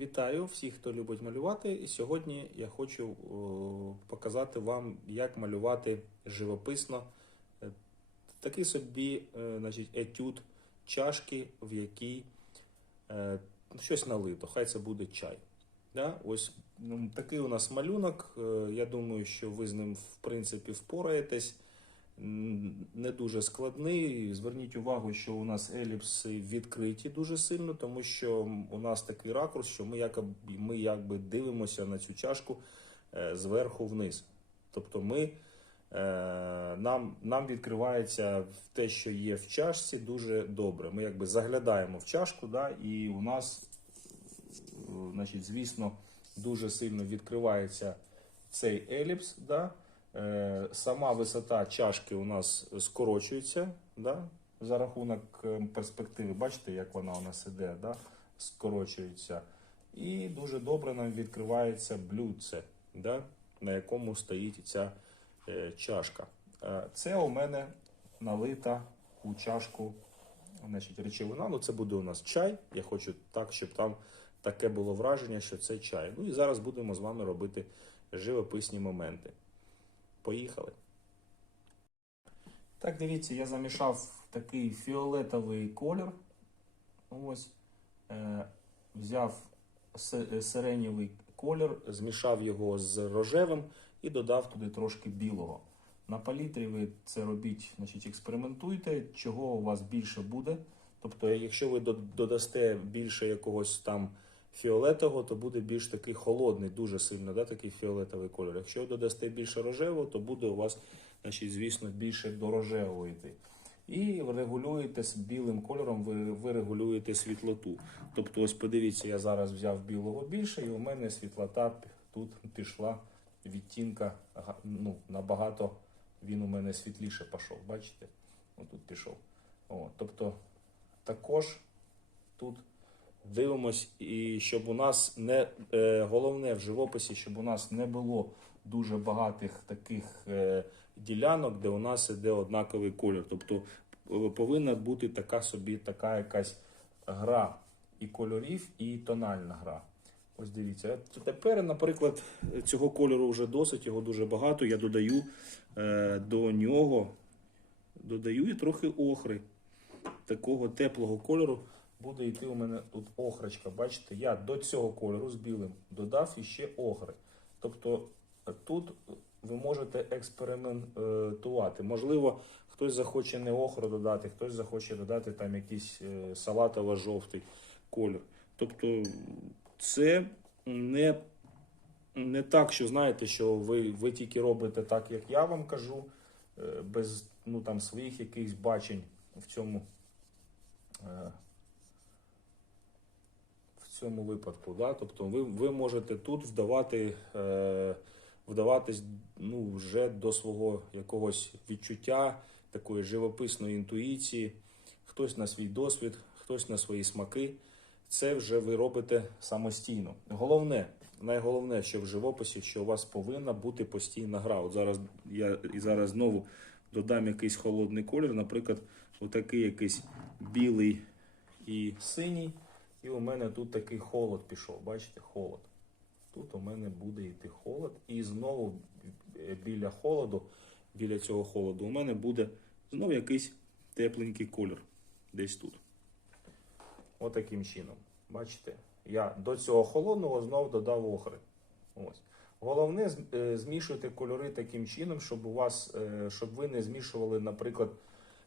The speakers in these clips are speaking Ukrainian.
Вітаю всіх, хто любить малювати. І сьогодні я хочу о, показати вам, як малювати живописно е, такий собі е, значить, етюд чашки, в якій е, щось налито. Хай це буде чай. Да? Ось такий у нас малюнок. Е, Я думаю, що ви з ним в принципі впораєтесь. Не дуже складний. Зверніть увагу, що у нас еліпси відкриті дуже сильно, тому що у нас такий ракурс, що ми якби, ми якби дивимося на цю чашку е, зверху вниз. Тобто ми, е, нам, нам відкривається те, що є в чашці, дуже добре. Ми якби заглядаємо в чашку, да, і у нас, значить, звісно, дуже сильно відкривається цей еліпс. Да. Е, Сама висота чашки у нас скорочується да, за рахунок е, перспективи. Бачите, як вона у нас іде, да, скорочується. І дуже добре нам відкривається блюдце, да, на якому стоїть ця е, чашка. Це у мене налита у чашку значить, речовина. Ну, це буде у нас чай. Я хочу так, щоб там таке було враження, що це чай. Ну і зараз будемо з вами робити живописні моменти. Поїхали. Так, дивіться, я замішав такий фіолетовий колір. Ось. Е, взяв е, сиренєвий колір, змішав його з рожевим і додав туди трошки білого. На палітрі ви це робіть, значить, експериментуйте, чого у вас більше буде. Тобто, якщо ви додасте більше якогось там фіолетового, то буде більш такий холодний, дуже сильно, да, такий фіолетовий кольор. Якщо додасте більше рожевого, то буде у вас, значить, звісно, більше до рожевого йти. І регулюєте з білим кольором, ви, ви регулюєте світлоту. Тобто, ось подивіться, я зараз взяв білого більше, і у мене світлота тут пішла відтінка ну, набагато він у мене світліше пішов. Бачите? Отут пішов. О, тобто, також тут дивимось, і щоб у нас не е, головне в живописі, щоб у нас не було дуже багатих таких е, ділянок, де у нас іде однаковий колір. Тобто е, повинна бути така собі, така якась гра і кольорів, і тональна гра. Ось дивіться. Тепер, наприклад, цього кольору вже досить, його дуже багато. Я додаю до нього додаю і трохи охри. Такого теплого кольору буде йти у мене тут охрочка. Бачите, я до цього кольору з білим додав іще охри. Тобто е, тут ви можете експериментувати. Можливо, хтось захоче не охру додати, хтось захоче додати там якийсь е, салатово-жовтий колір. Тобто це не, не так, що знаєте, що ви, ви тільки робите так, як я вам кажу, е, без ну, там, своїх якихось бачень в цьому. Цьому випадку, да? тобто ви, ви можете тут вдавати, е, вдаватись ну, вже до свого якогось відчуття, такої живописної інтуїції, хтось на свій досвід, хтось на свої смаки. Це вже ви робите самостійно. Головне, найголовне, що в живописі, що у вас повинна бути постійна гра. От зараз я і зараз знову додам якийсь холодний колір, наприклад, отакий якийсь білий і синій. І у мене тут такий холод пішов. Бачите, холод. Тут у мене буде йти холод. І знову біля холоду, біля цього холоду, у мене буде знову якийсь тепленький колір. Десь тут. Отаким чином. Бачите? Я до цього холодного знов додав охри. Ось. Головне, е, змішуйте кольори таким чином, щоб у вас, е, щоб ви не змішували, наприклад,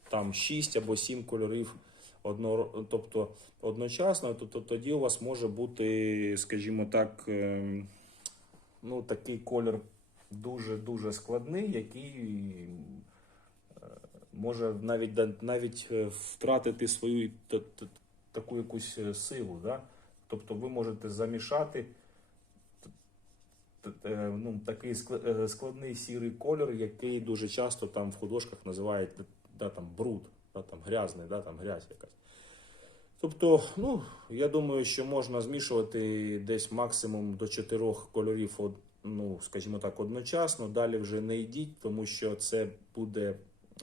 там 6 або 7 кольорів одно, тобто одночасно, тобто тоді у вас може бути, скажімо так, ем, ну, такий колір дуже-дуже складний, який е, може навіть, навіть е, втратити свою таку якусь е, силу. Да? Тобто ви можете замішати ну, такий складний сірий колір, який дуже часто там в художках називають да, там, бруд, да, там, грязний, да, там, грязь якась. Тобто, ну, я думаю, що можна змішувати десь максимум до чотирьох кольорів, ну, скажімо так, одночасно. Далі вже не йдіть, тому що це буде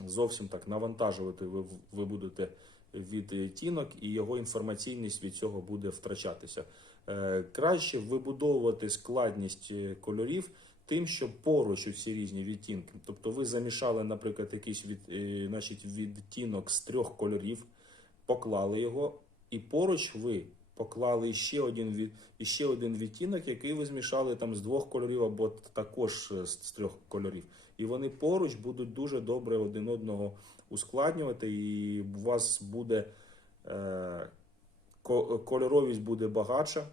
зовсім так навантажувати. Ви, ви будете відтінок, і його інформаційність від цього буде втрачатися. Е, Краще вибудовувати складність е, кольорів тим, що поруч у ці різні відтінки. Тобто ви замішали, наприклад, якийсь від, е, значить, відтінок з трьох кольорів, поклали його, і поруч ви поклали ще один, ще один відтінок, який ви змішали там з двох кольорів або також е, з трьох кольорів. І вони поруч будуть дуже добре один одного ускладнювати, і у вас буде е, кольоровість буде багатша,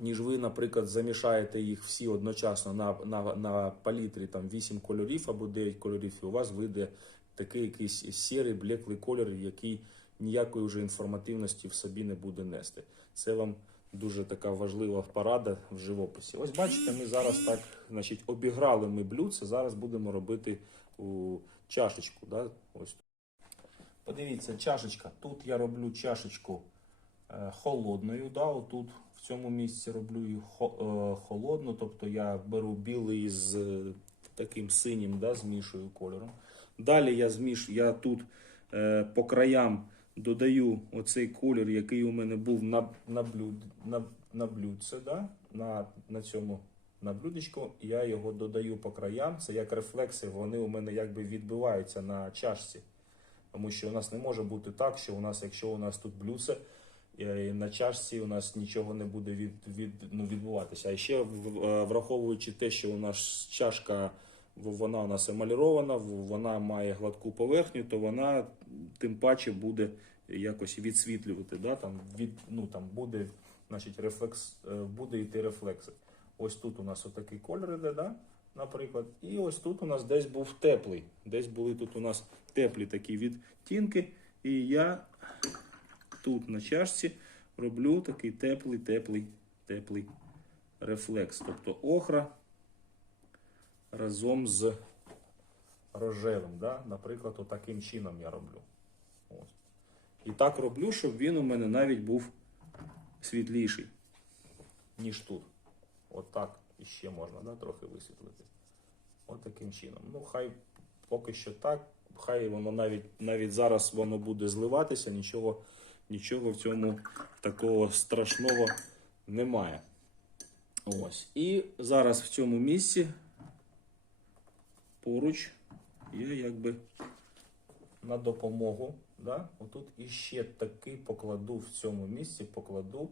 ніж ви, наприклад, замішаєте їх всі одночасно на, на, на палітрі там 8 кольорів або 9 кольорів, і у вас вийде такий якийсь сірий, блеклий колір, який ніякої вже інформативності в собі не буде нести. Це вам дуже така важлива порада в живописі. Ось бачите, ми зараз так значить, обіграли ми блюдце, зараз будемо робити у чашечку. Да? Ось. Подивіться, чашечка. Тут я роблю чашечку е, холодною. Да? Отут в цьому місці роблю е, холодну, тобто я беру білий з е, таким синім, да, змішую кольором. Далі я зміш, я тут е, по краям додаю оцей колір, який у мене був на, на, блюд, на, на блюдце, да? на, на цьому на блюдечку. Я його додаю по краям. Це як рефлекси, вони у мене якби відбиваються на чашці. Тому що у нас не може бути так, що у нас, якщо у нас тут блюдце, на чашці у нас нічого не буде від, від, ну, відбуватися. А ще е, враховуючи те, що у нас чашка вона у нас емалірована, вона має гладку поверхню, то вона тим паче буде якось відсвітлювати. Да? Там, від, ну, там буде, значить, рефлекс, е, буде йти рефлекси. Ось тут у нас отакий кольор іде, да? наприклад. І ось тут у нас десь був теплий. Десь були тут у нас теплі такі відтінки. І я тут на чашці роблю такий теплий, теплий, теплий рефлекс. Тобто охра разом з рожевим. Да? Наприклад, отаким чином я роблю. Ось. І так роблю, щоб він у мене навіть був світліший, ніж тут. От іще можна да, трохи висвітлити. От чином. Ну, хай поки що так. Хай воно навіть навіть зараз воно буде зливатися, нічого, нічого в цьому такого страшного немає. Ось. І зараз в цьому місці поруч я якби на допомогу. Да? Отут іще такий покладу в цьому місці, покладу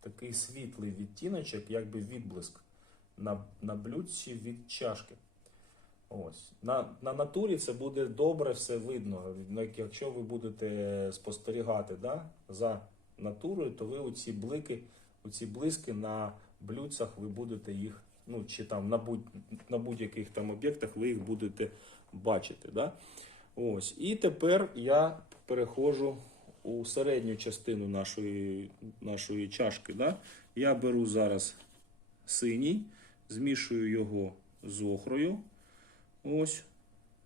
такий світлий відтіночок, якби відблиск на, на блюдці від чашки. Ось. На, на натурі це буде добре, все видно. Ну, Якщо ви будете спостерігати да, за натурою, то ви оці блики, оці блиски на блюдцях ви будете їх, ну чи там на, будь, на будь-яких там об'єктах ви їх будете бачити. Да? Ось. І тепер я переходжу у середню частину нашої, нашої чашки. Да? Я беру зараз синій, змішую його з охрою. Ось.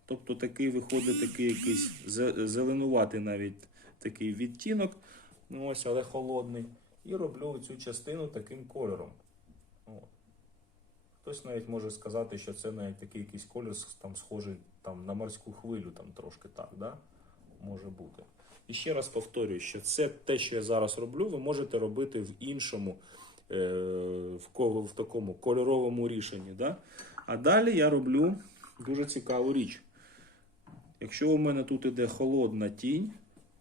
Тобто такий виходить такий якийсь зеленуватий навіть такий відтінок. Ну, ось, але холодний. І роблю цю частину таким кольором. Хтось навіть може сказати, що це навіть такий якийсь колір там, схожий там, на морську хвилю, там трошки так, да? може бути. І ще раз повторюю, що це те, що я зараз роблю, ви можете робити в іншому, е, в такому кольоровому рішенні. Да? А далі я роблю дуже цікаву річ. Якщо у мене тут іде холодна тінь,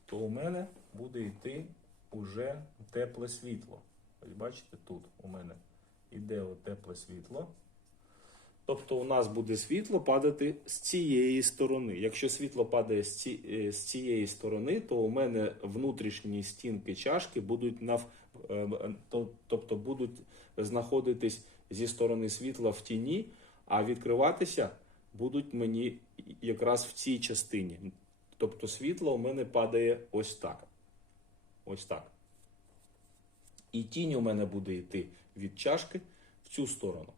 то у мене буде йти уже тепле світло. Ось бачите, тут у мене іде тепле світло. Тобто у нас буде світло падати з цієї сторони. Якщо світло падає з, ці, е, з цієї сторони, то у мене внутрішні стінки чашки будуть нав, е, тобто будуть знаходитись зі сторони світла в тіні, а відкриватися будуть мені якраз в цій частині. Тобто світло у мене падає ось так. Ось так. І тінь у мене буде йти від чашки в цю сторону.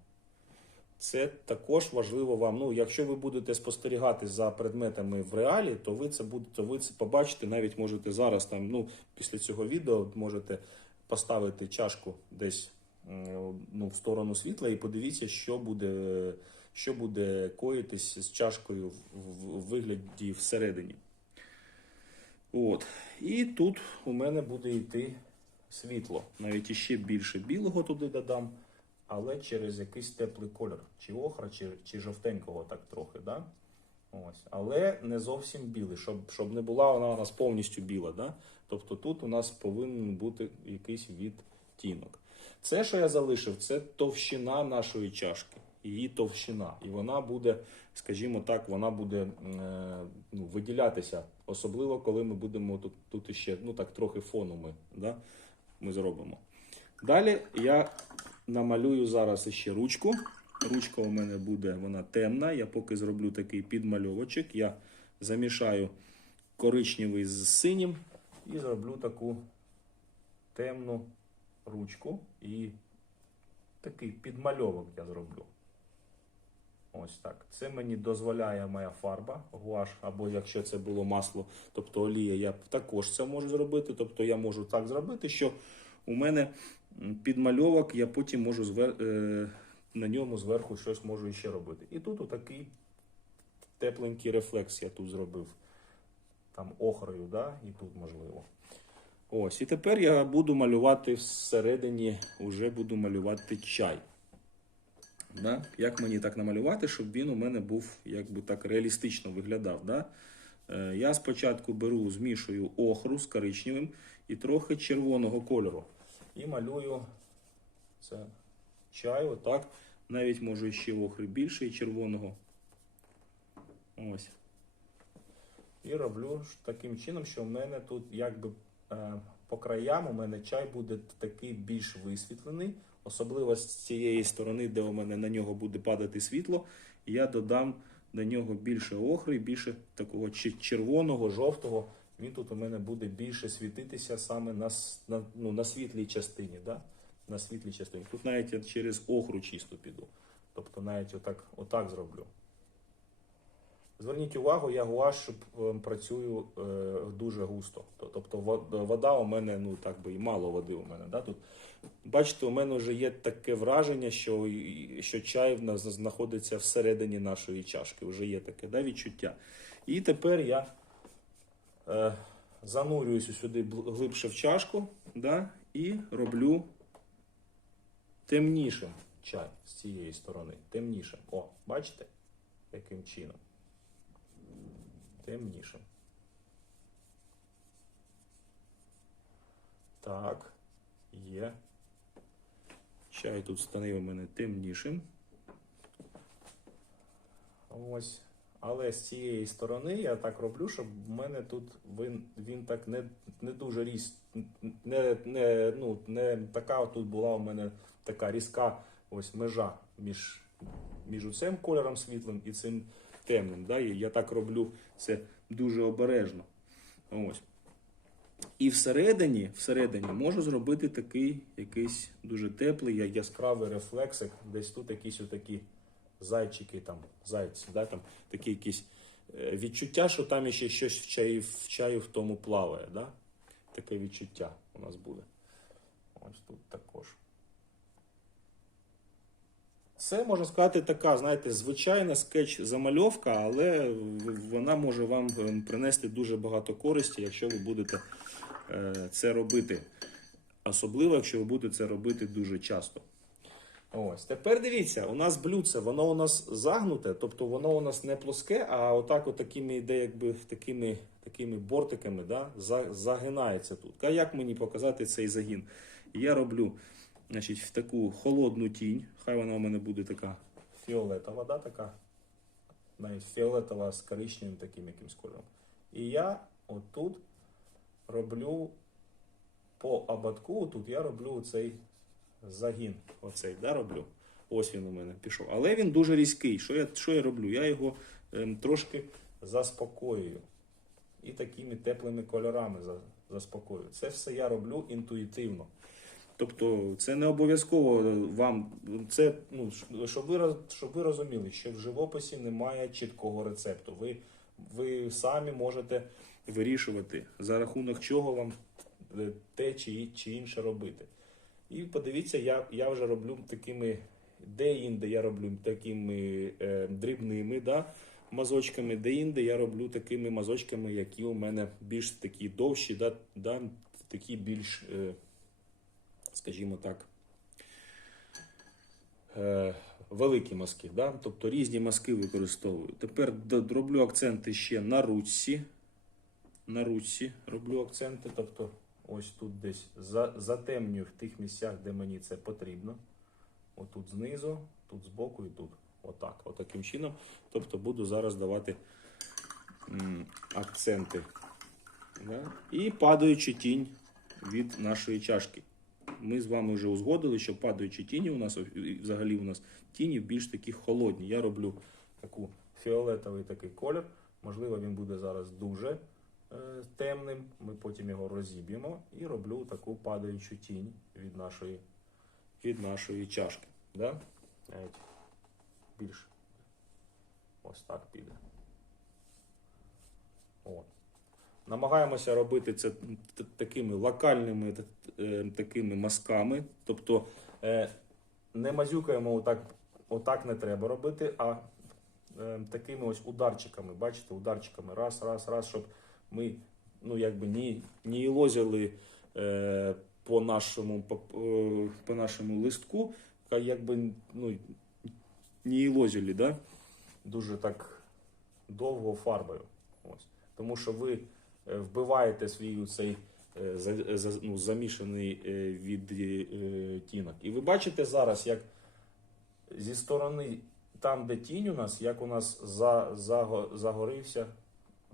Це також важливо вам. Ну, якщо ви будете спостерігати за предметами в реалі, то ви це будете, ви це побачите. Навіть можете зараз там, ну, після цього відео можете поставити чашку десь ну, в сторону світла і подивіться, що буде, що буде коїтись з чашкою в, вигляді всередині. От. І тут у мене буде йти світло. Навіть іще більше білого туди додам, але через якийсь теплий колір. Чи охра, чи, чи жовтенького так трохи. Да? Ось. Але не зовсім білий, щоб, щоб не була вона у нас повністю біла. Да? Тобто тут у нас повинен бути якийсь відтінок. Це, що я залишив, це товщина нашої чашки, її товщина. І вона буде, скажімо так, вона буде е, ну, виділятися, особливо коли ми будемо тут, тут іще, ну так, трохи фону ми, да, ми зробимо. Далі я намалюю зараз ще ручку. Ручка у мене буде вона темна. Я поки зроблю такий підмальовочок. Я замішаю коричневий з синім і зроблю таку темну ручку і такий підмальовок я зроблю. Ось так. Це мені дозволяє моя фарба, гуаш, або якщо це було масло, тобто олія, я також це можу зробити. Тобто я можу так зробити, що у мене підмальовок, я потім можу звер... е, на ньому зверху щось можу ще робити. І тут отакий тепленький рефлекс я тут зробив. Там охрою, да? і тут можливо. Ось, і тепер я буду малювати всередині, вже буду малювати чай. Да? Як мені так намалювати, щоб він у мене був якби так реалістично виглядав. Да? Е, я спочатку беру, змішую охру з коричневим і трохи червоного кольору. І малюю це чай, отак. Навіть може ще охри більше і червоного. Ось. І роблю таким чином, що в мене тут якби е, по краям у мене чай буде такий більш висвітлений, особливо з цієї сторони, де у мене на нього буде падати світло, я додам на нього більше охри, більше такого червоного, жовтого. Він тут у мене буде більше світитися саме на, на, ну, на світлій частині. Да? На світлій частині. Тут навіть я через охру чисто піду. Тобто навіть отак, отак зроблю. Зверніть увагу, я гуаш е, працюю е, дуже густо. Тобто вода у мене, ну так би і мало води у мене. Да? Тут, бачите, у мене вже є таке враження, що, що чай в нас знаходиться всередині нашої чашки. Вже є таке да, відчуття. І тепер я е, занурююся сюди глибше в чашку да, і роблю темнішим чай з цієї сторони. Темнішим. О, бачите? Яким чином? темнішим. Так, є. Чай тут стане у мене темнішим. Ось. Але з цієї сторони я так роблю, щоб в мене тут він, він так не, не дуже ріс. Не, не, ну, не така тут була у мене така різка ось межа між, між цим кольором світлим і цим темним. Да? І я так роблю це дуже обережно. Ось. І всередині, всередині можу зробити такий якийсь дуже теплий, яскравий рефлексик. Десь тут якісь отакі зайчики, там, зайці, да? там, такі якісь е, відчуття, що там ще щось в чаю, в чаю в тому плаває. Да? Таке відчуття у нас буде. Ось тут також. Це можна сказати така, знаєте, звичайна скетч-замальовка, але вона може вам е, принести дуже багато користі, якщо ви будете це робити. Особливо, якщо ви будете це робити дуже часто. Ось, тепер дивіться, у нас блюдце, воно у нас загнуте, тобто воно у нас не плоске, а отак от такими йде, якби такими, такими бортиками, да, загинається тут. А як мені показати цей загін? Я роблю значить, в таку холодну тінь, хай вона у мене буде така фіолетова, да, така, навіть фіолетова з коричневим таким якимсь кольором. І я отут роблю по ободку, тут я роблю цей загін. Оцей, да, роблю. Ось він у мене пішов. Але він дуже різкий. Що я, що я роблю? Я його ем, трошки заспокоюю. І такими теплими кольорами за- заспокоюю. Це все я роблю інтуїтивно. Тобто це не обов'язково вам. Це ну щоб ви щоб ви розуміли, що в живописі немає чіткого рецепту. Ви, ви самі можете вирішувати, за рахунок чого вам е, те чи, чи інше робити. І подивіться, я, я вже роблю такими де-інде я роблю такими е, дрібними, да? мазочками, де-інде я роблю такими мазочками, які у мене більш такі довші, да, да, такі більш, е, скажімо так, е, великі мазки. Да? Тобто різні мазки використовую. Тепер роблю акценти ще на ручці. На ручці роблю акценти, тобто ось тут десь затемнюю в тих місцях, де мені це потрібно. Отут знизу, тут збоку і тут. Отак. Отаким чином. Тобто буду зараз давати акценти. І падаючи тінь від нашої чашки. Ми з вами вже узгодили, що падаючі тіні у нас взагалі у нас тіні більш такі холодні. Я роблю таку фіолетовий такий колір. Можливо, він буде зараз дуже темним. Ми потім його розіб'ємо і роблю таку падаючу тінь від нашої, від нашої чашки. Да? Навіть більше. Ось так піде. От. Намагаємося робити це такими локальними е, такими мазками. Тобто е, не мазюкаємо отак, отак не треба робити, а е, такими ось ударчиками. Бачите, ударчиками. Раз, раз, раз, щоб ми ну, якби ні, ні лозили е, по, нашому, по, е, по нашому листку, якби ну, не лозили, да? дуже так довго фарбою. Ось. Тому що ви е, вбиваєте свій цей е, за- за- ну, замішаний е, від е, тінок. І ви бачите зараз, як зі сторони, там, де тінь у нас, як у нас за, заго- загорився,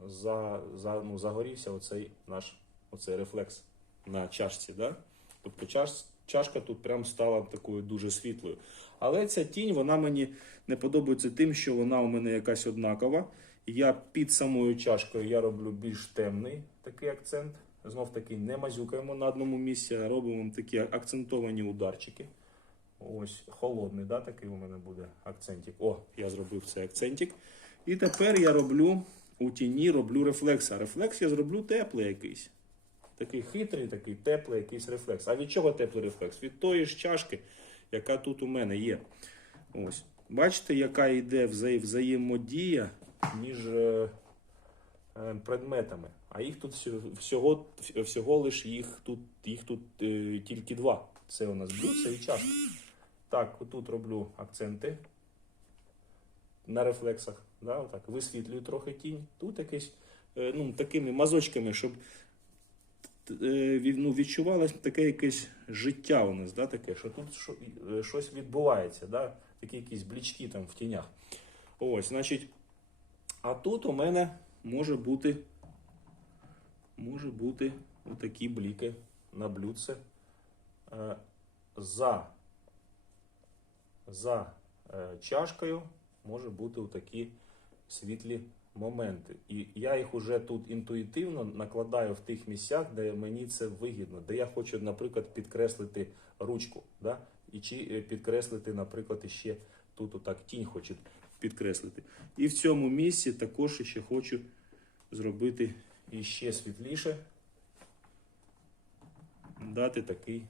за, за, ну, загорівся оцей наш оцей рефлекс на чашці. Да? Тобто чаш, чашка тут прям стала такою дуже світлою. Але ця тінь, вона мені не подобається тим, що вона у мене якась однакова. Я під самою чашкою я роблю більш темний такий акцент. Знов таки не мазюкаємо на одному місці, а робимо такі акцентовані ударчики. Ось холодний, да, такий у мене буде акцентик. О, я зробив цей акцентик. І тепер я роблю у тіні роблю рефлекс. А рефлекс я зроблю теплий якийсь. Такий хитрий, такий теплий якийсь рефлекс. А від чого теплий рефлекс? Від тої ж чашки, яка тут у мене є. Ось. Бачите, яка йде взаємодія між е, е, предметами. А їх тут всього, всього, лиш їх тут, їх тут е, тільки два. Це у нас блюдце і чашка. Так, отут роблю акценти на рефлексах. Да, отак. Висвітлюю трохи тінь. Тут якийсь е, ну, такими мазочками, щоб е, ну, відчувалось таке якесь життя у нас, да, таке, що тут е, щось відбувається, да, такі якісь блічки там в тінях. Ось, значить, а тут у мене може бути, може бути отакі бліки на блюдце за, за чашкою може бути такі світлі моменти. І я їх уже тут інтуїтивно накладаю в тих місцях, де мені це вигідно, де я хочу, наприклад, підкреслити ручку, да? і чи е, підкреслити, наприклад, іще тут отак тінь хочу підкреслити. І в цьому місці також ще хочу зробити іще світліше, дати такий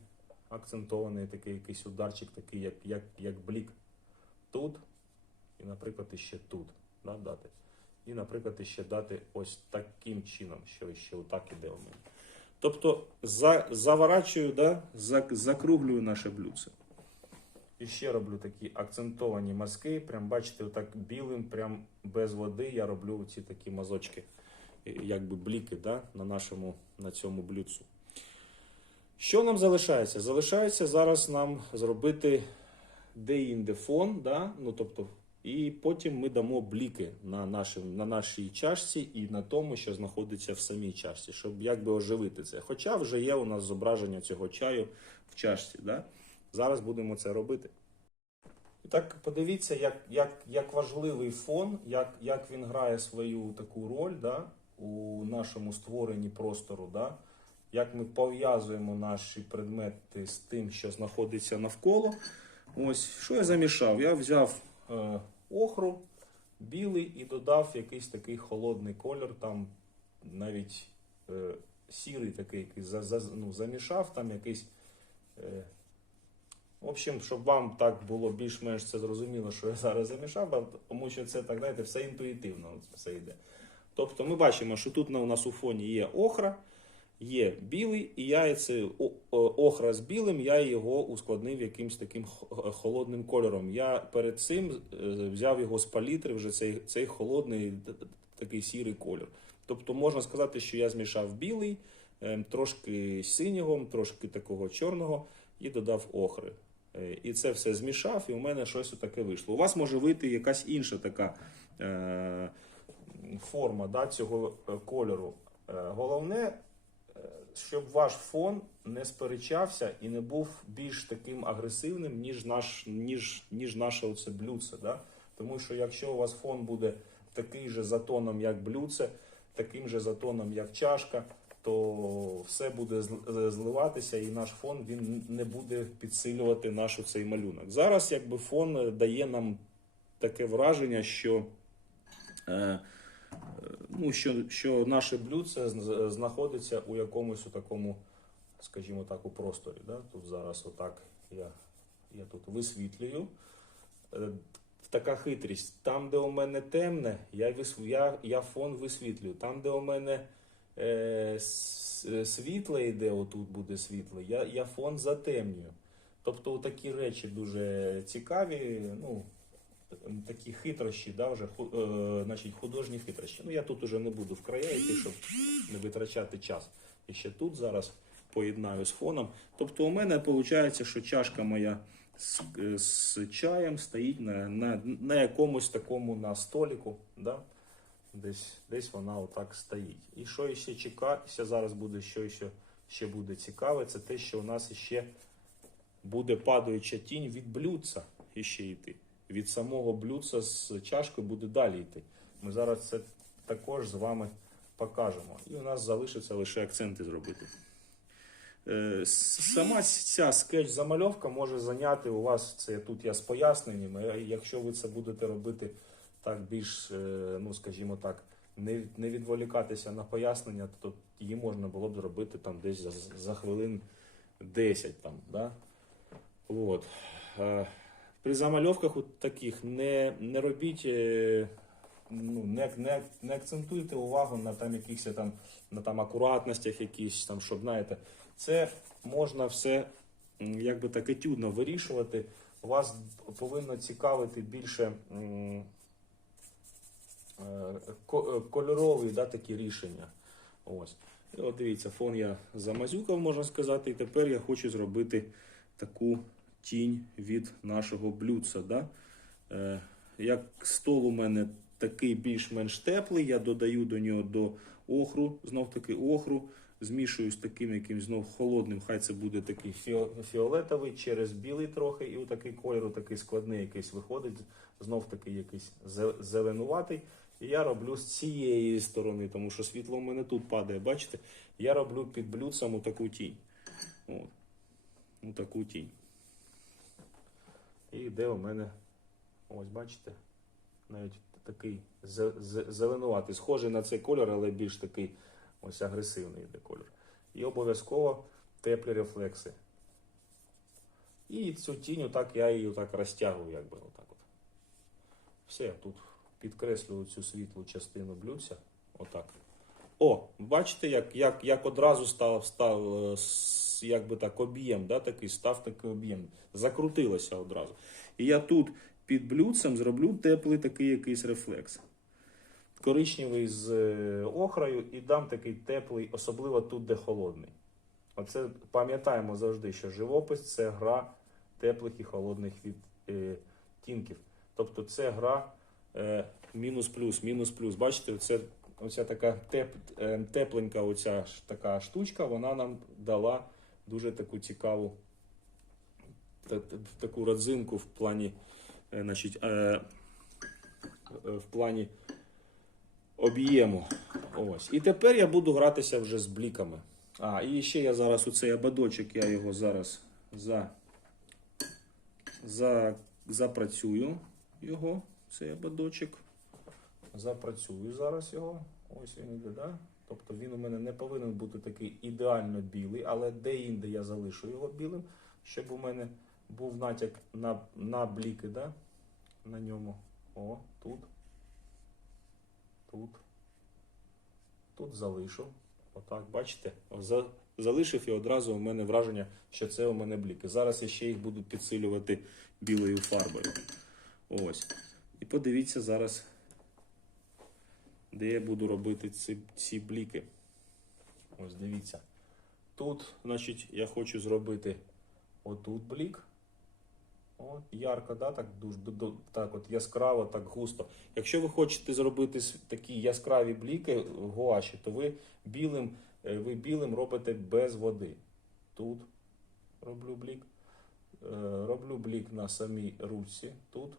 акцентований такий якийсь ударчик, такий як, як, як блік тут, і, наприклад, іще тут да, дати. І, наприклад, іще дати ось таким чином, що ще отак іде у мене. Тобто за, заворачую, да, закруглюю наше блюдце. І ще роблю такі акцентовані мазки. Прям бачите, отак білим, прям без води я роблю ці такі мазочки, е, якби бліки да, на нашому на цьому блюдцу. Що нам залишається? Залишається зараз нам зробити де-інде фон, да? ну, тобто, і потім ми дамо бліки на, нашим, на нашій чашці і на тому, що знаходиться в самій чашці, щоб якби оживити це. Хоча вже є у нас зображення цього чаю в чашці. Да? Зараз будемо це робити. І так подивіться, як, як, як важливий фон, як, як він грає свою таку роль да, у нашому створенні простору. Да? Як ми пов'язуємо наші предмети з тим, що знаходиться навколо. Ось, що я замішав? Я взяв е, охру білий і додав якийсь такий холодний колір, там навіть е, сірий такий, який за, за, ну, замішав, там якийсь. Е, в общем, щоб вам так було більш-менш це зрозуміло, що я зараз замішав, тому що це так, знаєте, все інтуїтивно все йде. Тобто ми бачимо, що тут у нас у фоні є охра, є білий, і я це охра з білим, я його ускладнив якимсь таким холодним кольором. Я перед цим е, взяв його з палітри, вже цей, цей холодний такий сірий кольор. Тобто можна сказати, що я змішав білий, е, трошки синього, трошки такого чорного і додав охри. Е, І це все змішав, і у мене щось таке вийшло. У вас може вийти якась інша така е, форма да, цього е, кольору. Е, Головне, е, щоб ваш фон не сперечався і не був більш таким агресивним, ніж, наш, ніж, ніж наше оце блюдце. Да? Тому що якщо у вас фон буде такий же за тоном, як блюдце, таким же за тоном, як чашка, то все буде зливатися, і наш фон він не буде підсилювати наш цей малюнок. Зараз якби фон е, дає нам таке враження, що, е, е, ну, що, що наше блюдце знаходиться у якомусь у такому, скажімо так, у просторі. Да? Тут зараз отак я, я тут висвітлюю. Е, Така хитрість. Там, де у мене темне, я, я, я фон висвітлюю. Там, де у мене е, е, світле йде, отут буде світле, я, я фон затемнюю. Тобто такі речі дуже цікаві, ну, такі хитрощі, да, вже, е, значить, художні хитрощі. Ну, я тут уже не буду в края йти, щоб не витрачати час. І ще тут зараз поєднаю з фоном. Тобто у мене виходить, що чашка моя з, е, з чаєм стоїть на, на, на якомусь такому на століку. Да? Десь, десь вона отак стоїть. І що ще чекатися зараз буде, що ще, ще буде цікаве, це те, що у нас ще буде падаюча тінь від блюдца іще йти. Від самого блюдца з чашкою буде далі йти. Ми зараз це також з вами покажемо. І у нас залишиться лише акценти зробити. Е, Сама ця скетч-замальовка може зайняти у вас це тут я з поясненнями. Якщо ви це будете робити так більш, е, ну скажімо так, не, відволікатися на пояснення, то її можна було б зробити там десь за, за хвилин 10 там, да? От. При замальовках от таких не, не робіть, е, ну, не, не, не акцентуйте увагу на там якихось там, на там акуратностях якісь там, щоб знаєте, це можна все якби так етюдно вирішувати. Вас повинно цікавити більше е, е, кольорові да, такі рішення. Ось. І от дивіться, фон я замазюкав, можна сказати, і тепер я хочу зробити таку тінь від нашого блюдца. Да? Е, як стол у мене такий більш-менш теплий, я додаю до нього до охру, знов таки охру, змішую з таким якимсь знов холодним, хай це буде такий фіо- фіолетовий, через білий трохи, і отакий кольор, такий складний якийсь виходить, знов таки якийсь зеленуватий. І я роблю з цієї сторони, тому що світло в мене тут падає. Бачите? Я роблю під блюдцем таку тінь. От. таку тінь. І йде у мене, ось бачите, навіть такий зе- зе- зеленуватий, схожий на цей кольор, але більш такий ось агресивний йде кольор. І обов'язково теплі рефлекси. І цю тінь, отак я її отак розтягую, якби отак от. Все, тут підкреслюю цю світлу частину блюдця. Отак. О, бачите, як, як, як одразу став, став е, якби так, об'єм, да, такий, став такий об'єм. Закрутилося одразу. І я тут під блюдцем зроблю теплий такий якийсь рефлекс. Коричневий з е, охрою і дам такий теплий, особливо тут, де холодний. Оце пам'ятаємо завжди, що живопис це гра теплих і холодних від, е. Тобто це гра е, мінус-плюс, мінус-плюс. Бачите, це, оця така теп, е, тепленька оця така штучка, вона нам дала дуже таку цікаву та- та- таку родзинку в плані, е, значить, е, в плані об'єму. Ось. І тепер я буду гратися вже з бліками. А, і ще я зараз у цей ободочок, я його зараз за, за, запрацюю його, цей ободочок. Запрацюю зараз його. Ось він іде, да? Тобто він у мене не повинен бути такий ідеально білий, але де-інде я залишу його білим, щоб у мене був натяк на, на бліки, да? на ньому. О, тут. Тут. Тут залишив. Отак, бачите? За, залишив і одразу у мене враження, що це у мене бліки. Зараз я ще їх буду підсилювати білою фарбою. Ось. І подивіться зараз, де я буду робити ці, ці бліки. Ось дивіться. Тут, значить, я хочу зробити отут блік. От, ярко, да, так, дуже, ду- ду- так от яскраво, так густо. Якщо ви хочете зробити такі яскраві бліки в гуаші, то ви білим, е, ви білим робите без води. Тут роблю блік. Е, Роблю блік на самій ручці. Тут.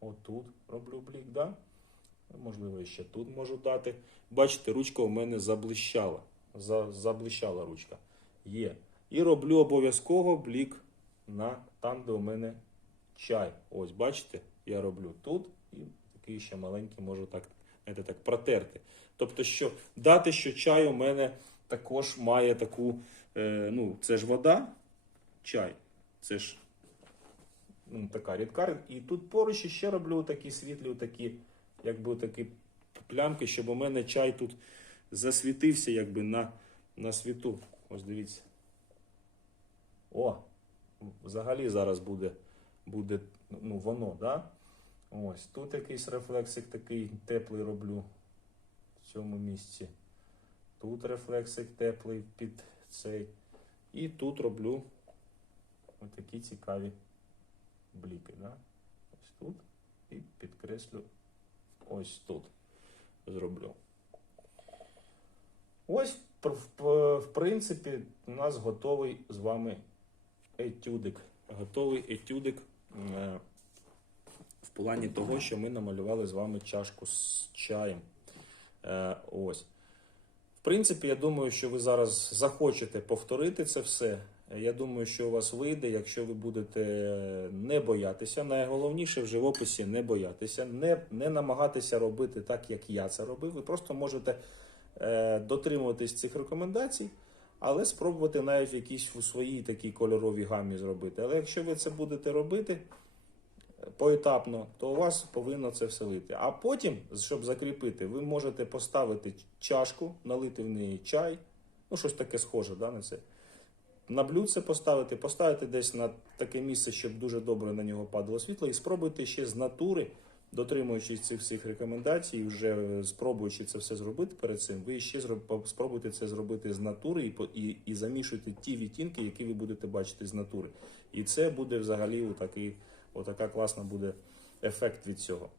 Отут роблю блік, да? Можливо, ще тут можу дати. Бачите, ручка у мене заблищала. За, заблищала ручка. Є. І роблю обов'язково блік на там, де у мене чай. Ось, бачите, я роблю тут і такий ще маленький можу так, знаєте, так протерти. Тобто, що дати, що чай у мене також має таку, е, ну, це ж вода, чай. Це ж ну, така рідка. І тут поруч ще роблю такі світлі, такі, якби такі плямки, щоб у мене чай тут засвітився якби на, на світу. Ось дивіться. О, взагалі зараз буде, буде ну, воно, да? Ось тут якийсь рефлексик такий теплий роблю в цьому місці. Тут рефлексик теплий під цей. І тут роблю ось такі цікаві бліки. Да? Ось тут. І підкреслю ось тут. Зроблю. Ось, в, принципі, у нас готовий з вами етюдик. Готовий етюдик е, в плані того, що ми намалювали з вами чашку з чаєм. Е, ось. В принципі, я думаю, що ви зараз захочете повторити це все. Я думаю, що у вас вийде, якщо ви будете не боятися. Найголовніше в живописі не боятися, не, не намагатися робити так, як я це робив. Ви просто можете е, дотримуватись цих рекомендацій, але спробувати навіть якісь у своїй такій кольоровій гамі зробити. Але якщо ви це будете робити е, поетапно, то у вас повинно це все вийти. А потім, щоб закріпити, ви можете поставити чашку, налити в неї чай, ну щось таке схоже да, на це. На блюдце поставити, поставити десь на таке місце, щоб дуже добре на нього падало світло, і спробуйте ще з натури, дотримуючись цих всіх рекомендацій, вже е, спробуючи це все зробити перед цим, ви ще спробуйте це зробити з натури і, і, і замішуйте ті відтінки, які ви будете бачити з натури. І це буде взагалі отакий, отака класна буде ефект від цього.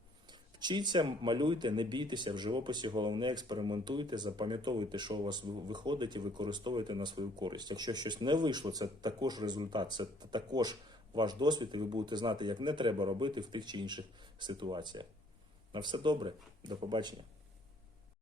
Вчіться, малюйте, не бійтеся в живописі, головне експериментуйте, запам'ятовуйте, що у вас виходить, і використовуйте на свою користь. Якщо щось не вийшло, це також результат, це також ваш досвід, і ви будете знати, як не треба робити в тих чи інших ситуаціях. На все добре, до побачення.